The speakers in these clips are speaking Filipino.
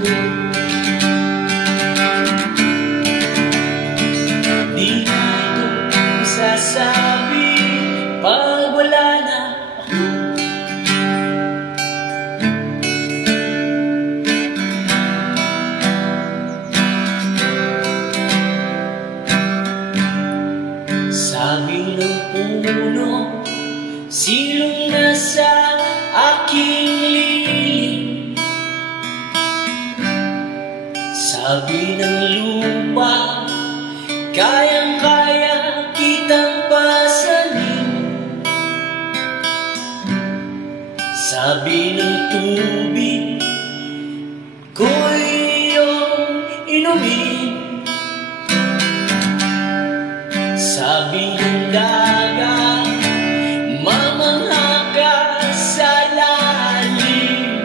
ako. Di na ito masasabi pag wala na ako. Sabi ng puno, silong nasa aking lilim. Sabi ng lupa, kayang-kaya kitang pasanin. Sabi ng tubig, ko'y iyong inumin. Sabi ng dagat, mamangha ka sa lalim.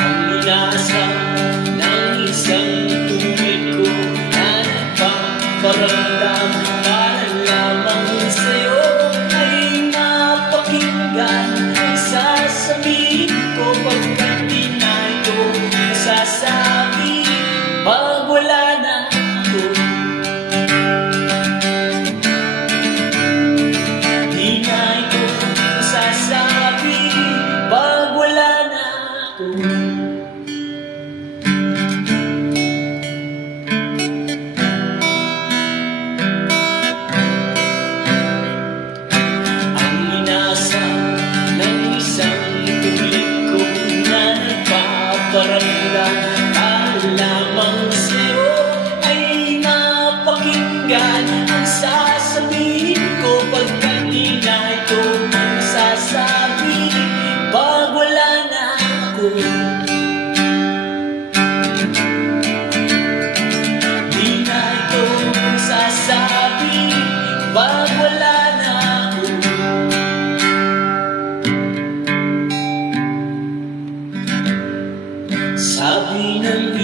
Ang inasal ng isang tuwid ko na nagpaparamdam para lamang sa'yo ay mapakinggan. Ang sasabihin ko pagkat di na ito masasabi pag wala na ako. Di na ito masasabi pag wala na ako. Ang inasal ng isang tuwid ko na nagpaparamdam lamang sa'yo ay mapakinggan. Ang sasabihin ko pagkat di na ito masasabi pag wala na ako. Di na ito masasabi pag wala na ako. Sabi ng